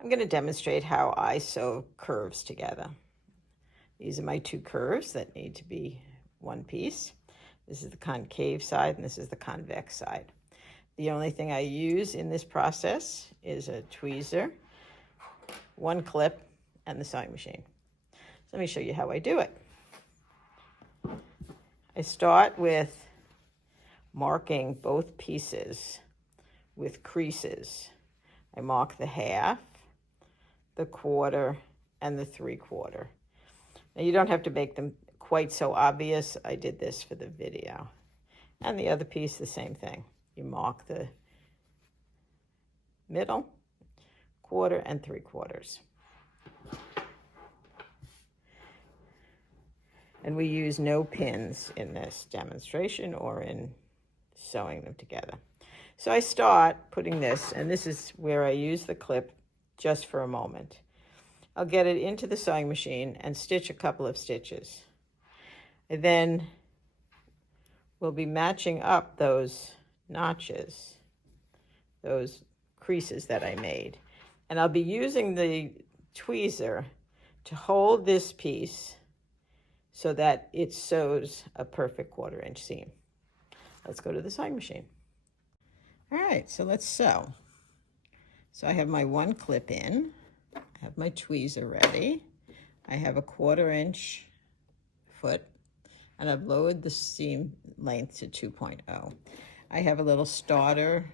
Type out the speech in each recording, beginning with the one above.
I'm going to demonstrate how I sew curves together. These are my two curves that need to be one piece. This is the concave side and this is the convex side. The only thing I use in this process is a tweezer, one clip, and the sewing machine. So let me show you how I do it. I start with marking both pieces with creases. I mark the half, the quarter, and the 3/4. Now you don't have to make them quite so obvious. I did this for the video. And the other piece, the same thing. You mark the middle, quarter, and 3/4. And we use no pins in this demonstration or in sewing them together. So I start putting this, and this is where I use the clip just for a moment. I'll get it into the sewing machine and stitch a couple of stitches. I then will be matching up those notches, those creases that I made. And I'll be using the tweezer to hold this piece so that it sews a perfect 1/4 inch seam. Let's go to the sewing machine. All right, so let's sew. So I have my one clip in, I have my tweezer ready, I have a 1/4 inch foot, and I've lowered the seam length to 2.0. I have a little starter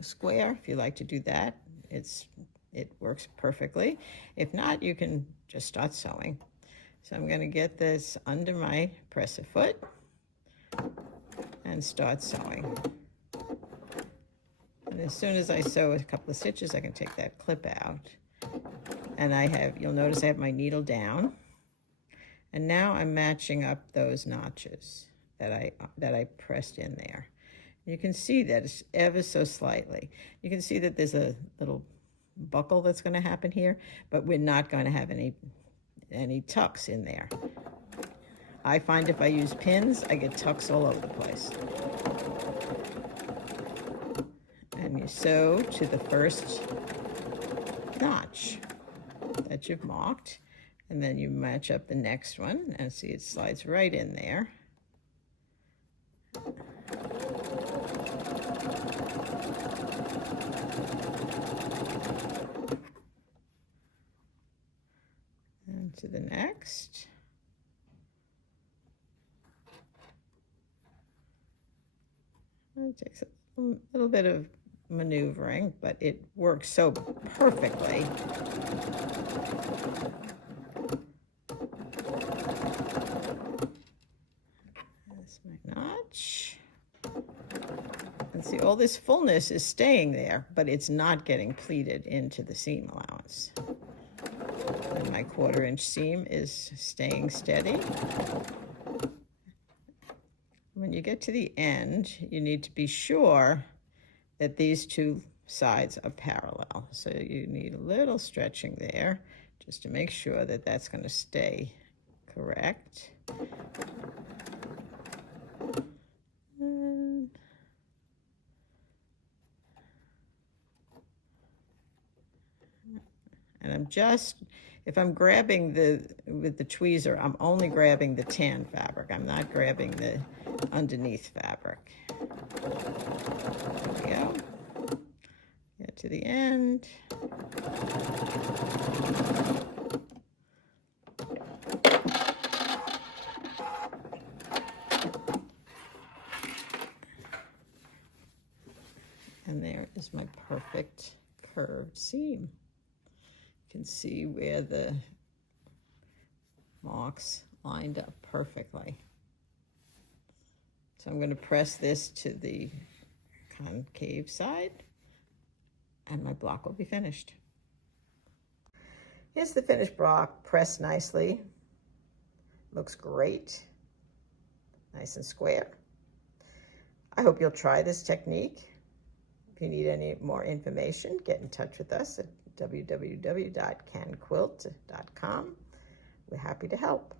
square, if you like to do that. It works perfectly. If not, you can just start sewing. So I'm going to get this under my presser foot and start sewing. And as soon as I sew a couple of stitches, I can take that clip out. And you'll notice I have my needle down. And now I'm matching up those notches that I pressed in there. You can see that it's ever so slightly. You can see that there's a little buckle that's going to happen here, but we're not going to have any tucks in there. I find if I use pins, I get tucks all over the place. And you sew to the first notch that you've marked, and then you match up the next one, and see it slides right in there. And to the next. It takes a little bit of maneuvering, but it works so perfectly. That's my notch. And see, all this fullness is staying there, but it's not getting pleated into the seam allowance. And my 1/4 inch seam is staying steady. When you get to the end, you need to be sure that these two sides are parallel. So you need a little stretching there just to make sure that that's going to stay correct. And I'm just, if I'm grabbing with the tweezer, I'm only grabbing the tan fabric. I'm not grabbing the underneath fabric. There we go. Get to the end. And there is my perfect curved seam. You can see where the marks lined up perfectly. So I'm going to press this to the concave side, and my block will be finished. Here's the finished block, pressed nicely. Looks great. Nice and square. I hope you'll try this technique. If you need any more information, get in touch with us at www.canquilt.com. We're happy to help.